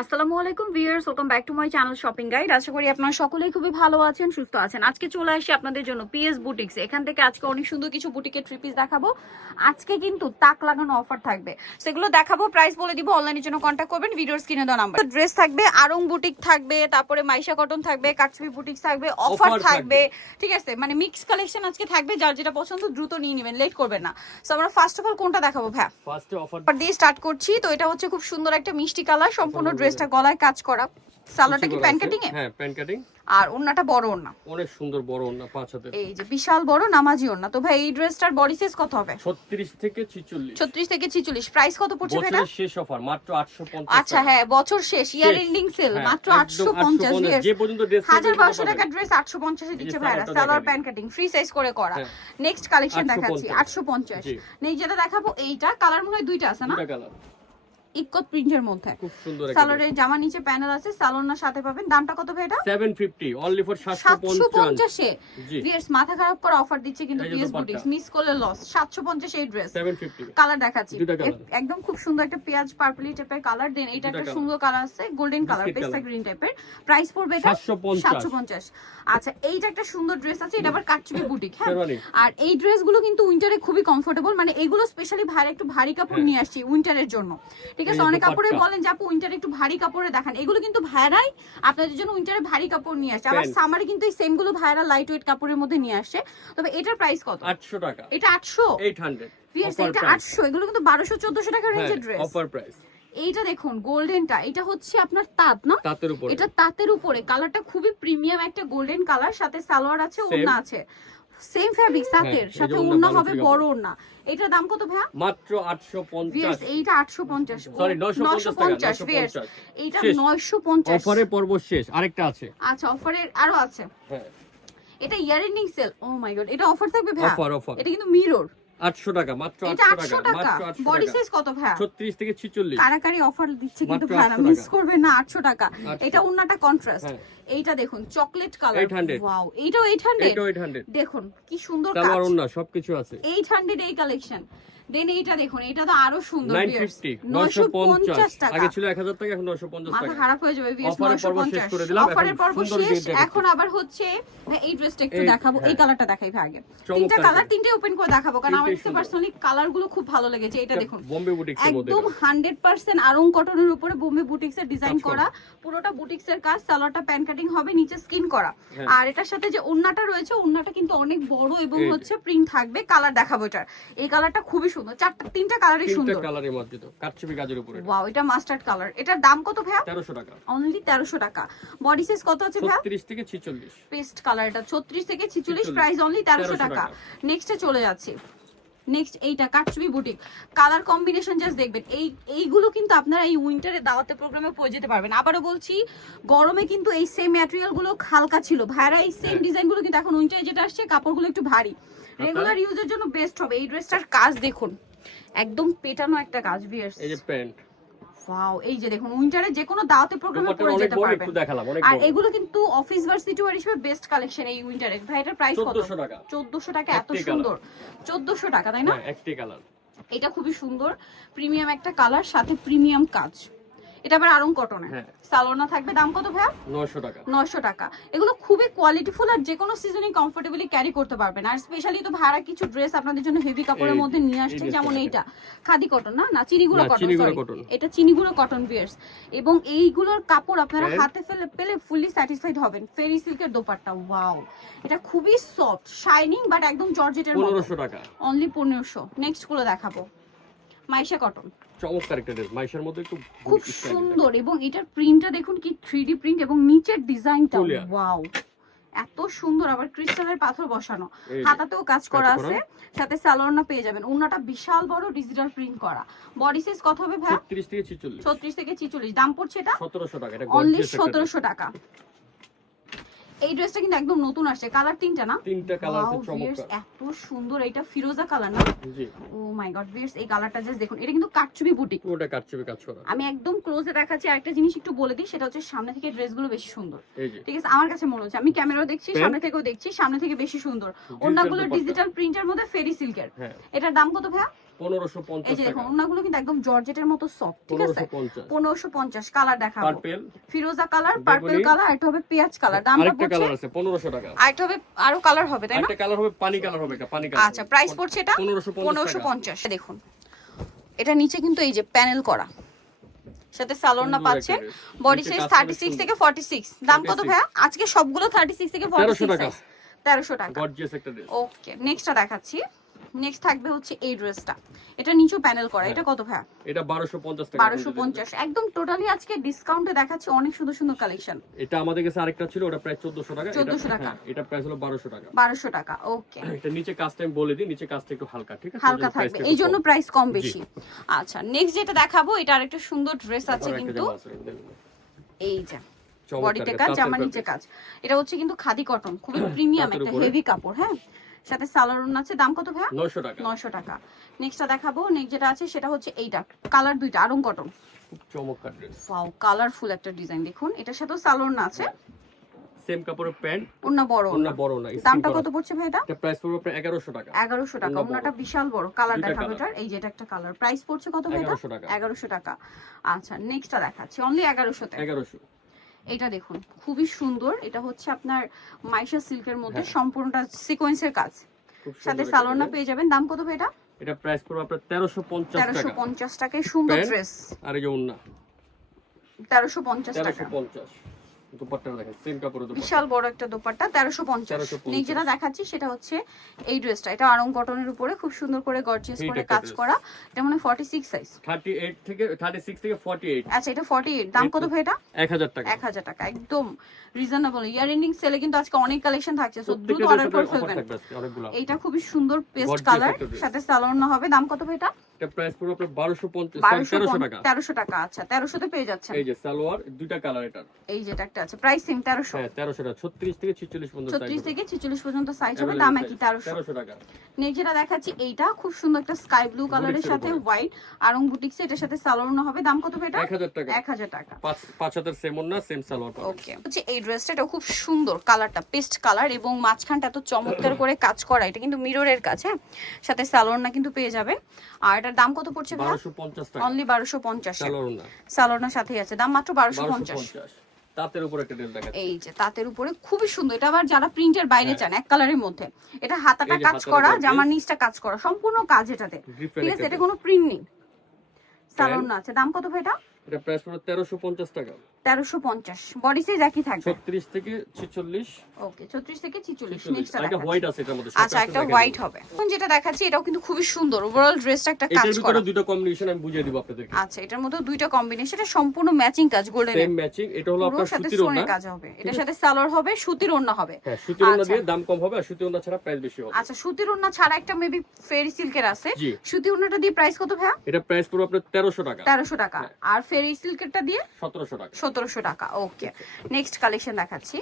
আসসালামু আলাইকুম viewers welcome back to my channel shopping guide. আশা করি আপনারা সকলেই খুবই ভালো আছেন সুস্থ আছেন। আজকে চলে আসি আপনাদের জন্য পিএস বুটিক্স। এখান থেকে আজকে অনেক সুন্দর কিছু বুটিকের থ্রি পিস দেখাবো। আজকে কিন্তু তাক লাগানো অফার থাকবে। সেগুলো দেখাবো প্রাইস বলে দিব অনলাইনের জন্য কন্ট্যাক্ট করবেন ভিডিওর স্ক্রিনে দেওয়া নাম্বার ড্রেস থাকবে আরং বুটিক থাকবে তারপরে মাইশা কটন থাকবে কাটছবি বুটিক্স থাকবে অফার থাকবে। ঠিক আছে? মানে মিক্স কালেকশন আজকে থাকবে যার যেটা পছন্দ দ্রুত নিয়ে নেবেন লেট করবেন না। সো আমরা ফার্স্ট অফ অল কোনটা দেখাবো ভ্যা ফার্স্টে অফার দিয়ে স্টার্ট করছি। তো এটা হচ্ছে খুব সুন্দর একটা মিষ্টি কালার সম্পূর্ণ ড্রেসটা গলায় কাজ করা। সালোয়ারটা কি প্যান কাটিং এ হ্যাঁ প্যান কাটিং আর ওন্নাটা বড় ওন্না অনেক সুন্দর বড় না পাঁচ হাতে এই যে বিশাল বড় নামাজি ওন্না তো ভাই এই ড্রেসটার বডি সাইজ কত হবে? 36 থেকে 46 36 থেকে 46 প্রাইস কত পড়ছে ভাই এটা শেষ অফার মাত্র 850 আচ্ছা হ্যাঁ বছর শেষ। ইয়ার। এন্ডিং সেল মাত্র একদম 850 850 যে পর্যন্ত ড্রেস হাজার বারোশো টাকার ড্রেস আটশো পঞ্চাশে দিচ্ছে ভাইরা। Salwar pan cutting free size করে করা। হ্যাঁ। নেক্সট কালেকশন দেখাচ্ছি আটশো পঞ্চাশ। জি। নেক্সট যেটা দেখাবো এইটা। কালার মনে হয় দুইটা আছে না? দুটা কালার ইকত প্রিন্টের মধ্যে। খুব সুন্দর সালোয়ারের জামা নিচে প্যানেল আছে সালোয়ার সাথে পাবেন। দামটা কত ভাই এটা? 750 অনলি ফর 750 পঞ্চাশে জি। মাথা খারাপ করে অফার দিচ্ছে কিন্তু পিএস বুটিক্স মিস করলে লস সাতশো পঞ্চাশ এই ড্রেস 750 কালার দেখাচ্ছি। এ- একদম খুব সুন্দর একটা পেঁয়াজ পার্পলি টাইপের কালার দেন এটা একটা সুন্দর কালার আছে গোল্ডেন কালার পেস্তা গ্রিন টাইপের প্রাইস পড়বে এটা 750 সাতশো পঞ্চাশ। আচ্ছা এইটা একটা সুন্দর ড্রেস আছে এটা আবার কাটচুপি বুটিক হ্যাঁ? আর এই ড্রেসগুলো কিন্তু উইন্টারে খুবই কমফোর্টেবল মানে এগুলো স্পেশালি ভাইরা একটু ভারী কাপড় হ্যাঁ। নিয়ে আসছি উইন্টারের জন্য। ঠিক আছে? অনেক কাপড়ে বলেন যে আপু উইন্টারে একটু ভারী কাপড়ে দেখান। এগুলো কিন্তু ভাইরাই আপনাদের জন্য উইন্টারে ভারী কাপড় নিয়ে আসছে। আবার সামারে কিন্তু এই সেমগুলো ভাইরা লাইট ওয়েট কাপড়ের মধ্যে নিয়ে আসছে তবে এটার প্রাইস কত? 800 টাকা। এটা আটশো? 800 পিএস এটা price। আটশো। এগুলো কিন্তু বারোশো চোদ্দশো টাকা রেঞ্জের ড্রেস অফার প্রাইস এইটা দেখুন গোল্ডেনটা এটা হচ্ছে আপনার তাঁত না? তাতের উপরে। এটা তাঁতের উপরে। কালারটা খুবই প্রিমিয়াম একটা গোল্ডেন কালার সাথে সালোয়ার আছে. ওড়না আছে। সেম ফেব্রিক তাঁতের সাথে ওড়না হবে বড় ওড়না। এটার দাম কত ভাইয়া? মাত্র ভিয়ার্স 850 এইটা আটশো পঞ্চাশ। Sorry, 950 টাকা, এইটা 950 এইটা নয়শো পঞ্চাশ। অফারে পর্ব শেষ। আরেকটা আছে। আচ্ছা অফারের আরও আছে। হ্যাঁ। এটা year ending sale. Oh my god এটা অফার থাকবে ভাইয়া? Offer offer. এটা কিন্তু মিরর 800 টাকা মাত্র 800 টাকা মাত্র 800 বডি সাইজ কত ভাই 36 থেকে 46 কারাকারি অফার দিচ্ছে কিন্তু ভাই মিস করবে না আটশো টাকা। 800 এটা উন্নাটা কন্ট্রাস্ট হ্যাঁ। এইটা দেখুন চকলেট কালার 800 ওয়াও এইটাও এইট হান্ড্রেড এটাও 800 দেখুন কি সুন্দর সালোয়ার কাজ। সবকিছু আছে। এইট হান্ড্রেড এই কালেকশন দেন এইটা দেখুন এটা তো আরও সুন্দর 950 950 টাকা। আগে ছিল 1000 টাকা এখন 950 মাথা টাকা। খারাপ হয়ে যাবে ভিএস অফারের পর্ব শেষ করে দিলাম, অফারের পর্ব শেষ। এখন আবার হচ্ছে এই ড্রেসটা একটু দেখাবো। এই হ্যাঁ। কালারটা দেখাই ভাই আগে। তিনটা কালার। তিনটে ওপেন করে দেখাবো কারণ আমার কাছে পার্সোনালি কালারগুলো খুব ভালো লেগেছে এটা দেখুন। বোম্বে বুটিক্স একদম হান্ড্রেড পার্সেন্ট আরং কটনের উপরে বোম্বে বুটিক্স এর ডিজাইন করা। পুরোটা বুটিক্স এর কাজ সালোয়ারটা প্যান কাটিং হবে নিচে স্কিন করা। হ্যাঁ। আর এটার সাথে যে ওন্নাটা রয়েছে ওন্নাটা কিন্তু অনেক বড় এবং হচ্ছে প্রিন্ট থাকবে কালার দেখাবো এটার। এই কালারটা খুবই সুন্দর চারটা তিনটা কালারই তিনটা সুন্দর। কালারের মধ্যে তো কাটছবি গাজের উপরে ওয়াও এটা মাস্টার্ড কালার এটার দাম কত ভাইয়া? 1300 টাকা। অনলি তেরোশো টাকা। বডি সাইজ কত আছে ভাইয়া? 36 থেকে 46 পেস্ট কালার এটা। ছত্রিশ থেকে ছিচল্লিশ 46 প্রাইস অনলি তেরোশো 1300 টাকা। নেক্সটে চলে যাচ্ছি। নেক্সট এইটা কাটছবি বুটিক কালার কম্বিনেশন জাস্ট দেখবেন। এই এইগুলো কিন্তু আপনারা এই উইন্টারে দাওয়াতে প্রোগ্রামে পরে যেতে পারবেন। আবারও বলছি গরমে কিন্তু এই সেম ম্যাটেরিয়ালগুলো হালকা ছিল। ভাইরা এই সেম হ্যাঁ। ডিজাইনগুলো কিন্তু এখন উইন্টারে যেটা আসছে কাপড়গুলো একটু ভারী। রেগুলার ইউজের জন্য বেস্ট হবে। এই ড্রেসটার কাজ দেখুন একদম পেটানো একটা কাজ বিয়ার্স এই যে প্যান্ট। ওয়াও এই যে দেখুন উইন্টারে যে কোনো দাওয়াতে প্রোগ্রামে পরে যেতে পারবেন একটু দেখালাম অনেক আর এগুলো কিন্তু অফিস ভার্সিটি ওয়ার হিসেবে বেস্ট কালেকশন এই উইন্টারে ভাই এটার প্রাইস কত? 1400 টাকা। 1400 টাকা এত সুন্দর। 1400 টাকা তাই না? হ্যাঁ একটি কালার এটা খুবই সুন্দর। প্রিমিয়াম একটা কালার সাথে প্রিমিয়াম কাজ। এটা আবার আরং কটনে হ্যাঁ। সালোনা থাকবে দাম কত ভাইয়া? 900 টাকা। নয়শো টাকা। এগুলো খুবই কোয়ালিটিফুল আর যে কোনো সিজনে কমফোর্টেবলি ক্যারি করতে পারবেন। আর স্পেশালি তো ভাড়া কিছু ড্রেস আপনাদের জন্য হেভি কাপড়ের মধ্যে নিয়ে আসছে যেমন। এইটা। খাদি কটন না? না চিনিগুলো কটন। এটা চিনিগুলো কটন বিয়ার্স এবং এইগুলোর কাপড় আপনারা হাতে ফেলে পেলে ফুললি স্যাটিসফাইড হবেন। ফেরি সিল্কের দোপাট্টা ওয়াও এটা খুবই সফট শাইনিং বাট একদম জর্জেটের মতো। 1500 টাকা। অনলি পনেরোশো। নেক্সটগুলো দেখাবো। মাইশা কটন চমৎকার একটা ড্রেস মাইশার মধ্যে একটু খুব সুন্দর এবং এটার প্রিন্টটা দেখুন কি থ্রি প্রিন্ট এবং নিচের ডিজাইনটা ওয়াও এত সুন্দর আবার ক্রিস্টালের পাথর বসানো। হাতাতেও কাজ করা আছে সাথে সালোয়ারনা পেয়ে যাবেন। ওনাটা বিশাল বড় ডিজিটাল প্রিন্ট করা। বডি সাইজ কত হবে ভাই 36 থেকে 46 ছত্রিশ থেকে ছিচল্লিশ। দাম পড়ছে এটা? 1700 টাকা এটা অনলি gorgeous একটা dress। সতেরোশো টাকা। এই ড্রেসটা কিন্তু একদম নতুন আসছে। কালার তিনটা না? তিনটা কালার আছে চমৎকার। এত সুন্দর। এটা ফিরোজা কালার না? জি। ও মাই গড ভিউয়ার্স এই কালারটা জাস্ট দেখুন। এটা কিন্তু কাটচুবি বুটিক পুরোটা কাটছবি কাজ করা। আমি একদম ক্লোজে দেখাচ্ছি। আরেকটা জিনিস একটু বলে দিই সেটা হচ্ছে সামনে থেকে ড্রেসগুলো বেশি সুন্দর। ঠিক আছে? আমার কাছে মনে হচ্ছে আমি ক্যামেরাও দেখছি সামনে থেকেও দেখছি সামনে থেকে বেশি সুন্দর। অন্যগুলো ডিজিটাল প্রিন্টের মধ্যে ফেরি সিল্কের হ্যাঁ। এটার দাম কত ভাইয়া? পনেরোশো এই যে দেখুন ওনাগুলো কিন্তু একদম জর্জেটের মতো সফট ঠিক আছে? কালার দেখাবো। পার্পেল ফিরোজা কালার পার্পল। কালার এটা হবে পেঁয়াজ কালার আরেকটা কালার আছে টাকা। হবে আরও কালার হবে তাই না? আরেকটা কালার হবে পানি কালার হবে এটা পানি কালার আচ্ছা প্রাইস পড়ছে এটা? দেখুন। এটা নিচে কিন্তু এই যে প্যানেল করা। সাথে সালোয়ার না পাচ্ছেন? বডি সাইজ কাজ থার্টি করা সিক্স সুন্দর। থেকে ফর্টি সিক্স দাম কত 46 ভাইয়া? আজকে সবগুলো থার্টি সিক্স থেকে ফর্টি 1300 সিক্স টাকা। তেরোশো টাকা। গর্জিয়াস একটা ড্রেস ওকে নেক্সটটা দেখাচ্ছি। নেক্সট থাকবে হচ্ছে এই ড্রেসটা। এটা নিচেও প্যানেল করা এটা কত ভাইয়া? এটা বারোশো পঞ্চাশ টাকা বারোশো পঞ্চাশ। একদম টোটালি আজকে ডিসকাউন্টে দেখাচ্ছি অনেক সুন্দর সুন্দর কালেকশন এটা আমাদের কাছে আরেকটা ছিল ওটা প্রায় চোদ্দশো টাকা। 1400 টাকা। হ্যাঁ, এটা প্রাইস হলো বারোশো টাকা। বারোশো টাকা ওকে এটা নিচে কাজটা আমি বলে দিই নিচে কাজটা একটু হালকা ঠিক আছে? হালকা থাকবে। এই জন্য প্রাইস কম বেশি। আচ্ছা নেক্সট যেটা দেখাবো এটা আরেকটা সুন্দর ড্রেস আছে কিন্তু। এই যে বডিতে কাজ জামা নিচে কাজ। এটা হচ্ছে কিন্তু খাদি কটন খুবই প্রিমিয়াম একটা হেভি কাপড় হ্যাঁ? সাথে সালোয়ার আছে। দাম কত ভাইয়া? 900 টাকা। নয়শো টাকা। নেক্সটটা দেখাবো। নেক্সট যেটা আছে সেটা হচ্ছে এইটা। কালার দুইটা আরং কটন। খুব চমৎকার ড্রেস ওয়াও কালারফুল একটা ডিজাইন দেখুন এটার সাথেও সালোয়ার আছে। সেম কাপড়ের প্যান্ট অন্য বড়। ওড়না। বড় না দামটা কত পড়ছে ভাই এটা? এটা প্রাইস পড়বে আপনার 1100 টাকা। এগারোশো টাকা। অন্য বড়। ওনাটা বিশাল বড়। কালার দেখাবো। এটার। এই যে এটা একটা কালার প্রাইস পড়ছে কত ভাই এটা? 1100 টাকা। এগারোশো টাকা। আচ্ছা নেক্সটটা দেখাচ্ছি। অনলি এগারোশোতে। 1100 এটা দেখুন খুবই সুন্দর। এটা হচ্ছে আপনার মাইশা সিল্কের মধ্যে হ্যাঁ। সম্পূর্ণটা সিকোয়েন্সের কাজ। সাথে সালোনা পেয়ে যাবেন। দাম কত ভাই এটা? এটা প্রাইস পড়বে আপনার 1350 তেরোশো টাকা। 1350 টাকায় সুন্দর ড্রেস আর এই যে ওন্না তেরোশো পঞ্চাশ টাকা। 1350 দুপাট্টাটা দেখেন সেম কাপড়ের দুপাট্টা। বিশাল বড় একটা দোপাট্টা তেরোশো পঞ্চাশ। 1350 নেক্সট যেটা দেখাচ্ছি সেটা হচ্ছে এই ড্রেসটা। এটা আরং কটনের উপরে খুব সুন্দর করে গর্জিয়াস করে কাজ করা। এটা মানে ফর্টি সিক্স সাইজ 38 থেকে 36 থেকে 48 আচ্ছা এটা ফর্টি এইট দাম কত ভাই এটা? 1000 টাকা। একদম রিজনেবল ইয়ার এন্ডিং সেলে কিন্তু আজকে অনেক কালেকশন থাকছে সো দ্রুত অর্ডার করে ফেলবেন। থাকবে এইটা খুবই সুন্দর পেস্ট কালার সাথে সালোয়ার হবে। দাম কত ভাই এটা? এটা প্রাইস পড়বে আপনার 1250 বারোশো 1300 টাকা। তেরোশো টাকা আচ্ছা তেরোশোতে পেয়ে যাচ্ছেন। এই যে সালোয়ার দুইটা কালার এটা এই যেটা একটা আছে প্রাইস সেম তেরোশো। হ্যাঁ 1300 টাকা 36 থেকে 46 পর্যন্ত ছত্রিশ size থেকে ছিচল্লিশ পর্যন্ত সাইজ হবে দাম একই তেরোশো। 1300 টাকা। নেক্সট দেখাচ্ছি এইটা খুব সুন্দর একটা স্কাই ব্লু কালারের সাথে। হোয়াইট আরং বুটিক্স এটার সাথে সালোয়ার হবে দাম কত এটা? 1000 টাকা। এক হাজার টাকা। পাঁচ পাঁচ হাজার সেম না সেম সালোয়ার ওকে হচ্ছে এই ড্রেসটা এটা খুব সুন্দর কালারটা পেস্ট কালার এবং মাঝখানটা এত চমৎকার করে কাজ করা এটা কিন্তু মিররের কাজ হ্যাঁ? সাথে সালোয়ার না কিন্তু পেয়ে যাবেন আর এটার দাম কত পড়ছে ভাই 1250 টাকা। অনলি 1250 সালোনা সালোনা সাথেই আছে দাম মাত্র বারোশো পঞ্চাশ। 1250 তাঁতের উপরে একটা ড্রেস দেখাচ্ছি। এই যে তাঁতের উপরে খুবই সুন্দর। এটা আবার যারা প্রিন্টের বাইরে চান এক কালারের মধ্যে। এটা হাতাটা কাজ করা জামার নিচটা কাজ করা সম্পূর্ণ কাজ এটাতে। ঠিক আছে এটা কোনো প্রিন্ট নেই। সালোনা আছে। দাম কত ভাই এটা? এটা প্রাইস পড়ে 1350 টাকা। তেরোশো পঞ্চাশ। বডি সাইজ একই থাকবে? 36 থেকে 46 ওকে ছত্রিশ থেকে ছিচল্লিশ 46 নেক্সট একটা হোয়াইট আছে এটার মধ্যে আচ্ছা একটা হোয়াইট হবে। এখন যেটা দেখাচ্ছি এটাও কিন্তু খুবই সুন্দর। ওভারঅল ড্রেসটা একটা কাজ এটার করা। দুটো কম্বিনেশন আমি বুঝিয়ে দিব আপনাদেরকে। আচ্ছা এটার মধ্যে দুইটা কম্বিনেশন এটা সম্পূর্ণ ম্যাচিং কাজ গোল্ডেন সেম ম্যাচিং এটা হলো আপনার সুতির ওড়না। কাজ হবে। এটার সাথে সালোয়ার হবে সুতির ওড়না হবে। হ্যাঁ সুতির ওড়না আচ্ছা। দিয়ে দাম কম হবে আর সুতির ওড়না ছাড়া প্রাইস বেশি হবে। আচ্ছা সুতির ওড়না ছাড়া একটা মেবি ফেরি সিল্কের আছে। জি। সুতি ওড়নাটা দিয়ে প্রাইস কত ভাইয়া? এটা প্রাইস পড়বে আপনার 1300 টাকা। তেরোশো টাকা। আর ফেরি সিল্কেরটা দিয়ে? 1700 টাকা। সতেরোশো টাকা। ওকে নেক্সট কালেকশন দেখাচ্ছি।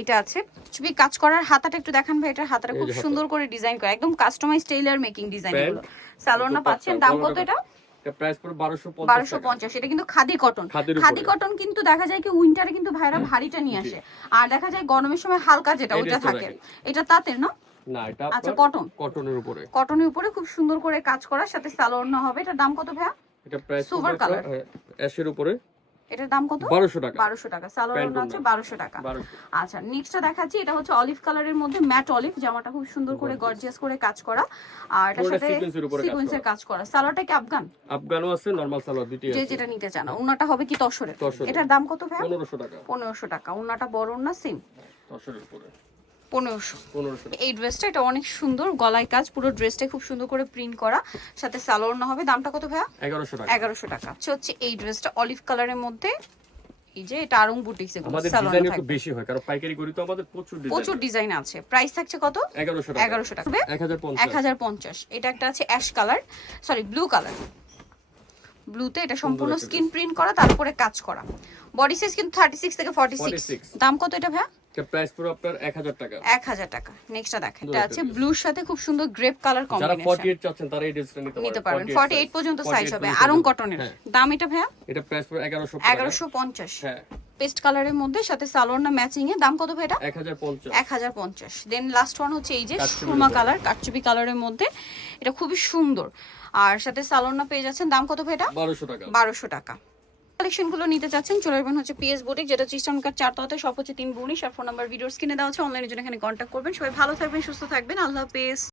এটা আছে। ছবি কাজ করার হাতাটা একটু দেখান ভাই এটার হাতাটা খুব সুন্দর করে ডিজাইন করা। একদম কাস্টমাইজ টেইলার মেকিং ডিজাইন এগুলো। সালোয়ার না পাচ্ছেন? দাম কত এটা এটা প্রাইস পড়বে 1250 বারোশো টাকা। পঞ্চাশ। এটা কিন্তু খাদি কটন খাদি কটন কিন্তু দেখা যায় কি উইন্টারে কিন্তু ভাইরা ভারীটা নিয়ে আসে। আর দেখা যায় গরমের সময় হালকা যেটা ওইটা থাকে। এটা তাঁতের না না এটা আচ্ছা, cotton। কটনের উপরে। কটনের উপরে খুব সুন্দর করে কাজ করার সাথে সালোয়ার না হবে। এটার দাম কত ভাইয়া? এটা প্রাইস। আপনার, হ্যাঁ, অ্যাশের উপরে। এটার দাম কত? 1200 টাকা। বারোশো টাকা। সালোয়ার আছে ওড়না। বারোশো টাকা। আচ্ছা নেক্সটটা দেখাচ্ছি। এটা হচ্ছে অলিভ কালারের মধ্যে ম্যাট অলিভ জামাটা খুব সুন্দর করে গর্জিয়াস করে কাজ করা। আর এটার সাথে সিকোয়েন্সের কাজ করা। সালোয়ারটা কি আফগান? আফগানও আছে নরমাল সালোয়ার দুটি যে যেটা নিতে চান। ওনাটা হবে কি তসরের। এটার দাম কত ভাই? 1500 টাকা। পনেরোশো টাকা। ওনাটা বড় না সেম তসরের উপরে। পনেরোশো। 1500 টাকা। এই ড্রেসটা এটা অনেক সুন্দর গলায় কাজ পুরো ড্রেসটা খুব সুন্দর করে প্রিন্ট করা সাথে সালোয়ার না হবে। দামটা কত ভাইয়া? 1100 টাকা। এগারোশো টাকা। আচ্ছা হচ্ছে এই ড্রেসটা অলিভ কালারের মধ্যে এই যে এটা আরং বুটিক্স আমাদের ডিজাইন একটু বেশি হয় কারণ পাইকারি করি তো আমাদের প্রচুর ডিজাইন প্রচুর ডিজাইন আছে। প্রাইস থাকছে কত? 1100 টাকা। এগারোশো টাকা। 1050 এক হাজার পঞ্চাশ। এটা একটা আছে ash colour sorry blue colour ব্লুতে এটা সম্পূর্ণ স্কিন প্রিন্ট করা তারপরে কাজ করা। বডি সাইজ কিন্তু থেকে ফর্টি সিক্স 46 দাম কত এটা এটা প্রাইস পুরো আপনার 1000 টাকা। নেক্সটটা দেখেন। এটা আছে। ব্লুর সাথে খুব সুন্দর গ্রেপ কালার যারা 48 চাচ্ছেন তারা এই ড্রেসটা নিতে নিতে পারবেন। পর্যন্ত সাইজ হবে। আরং কটনের দাম এটা ভাইয়া? এটা প্রাইস পুরো 1100 টাকা এগারোশো পঞ্চাশ। হ্যাঁ। পেস্ট কালারের মধ্যে সাথে ম্যাচিং এ দাম কত ভাই এটা? দেন লাস্ট ওয়ান হচ্ছে এই যে সুরমা কালার কাটচুপি কালারের মধ্যে। এটা খুবই সুন্দর। আর সাথে সালোয়ার না পেয়ে যাচ্ছেন। দাম কত ভাই এটা? বারোশো টাকা। বারোশো টাকা। কালেকশনগুলো নিতে চাচ্ছেন চলে আসবেন হচ্ছে পিএস বুটিক যেটা চিস্টনকার চারতলাতে সব হচ্ছে তিন বুনিশ আর ফোন নাম্বার ভিডিওস কিনে দেওয়া হচ্ছে অনলাইনের জন্য এখানে কন্ট্যাক্ট করবেন। সবাই ভালো থাকবেন, সুস্থ থাকবেন, আল্লাহ হাফেজ।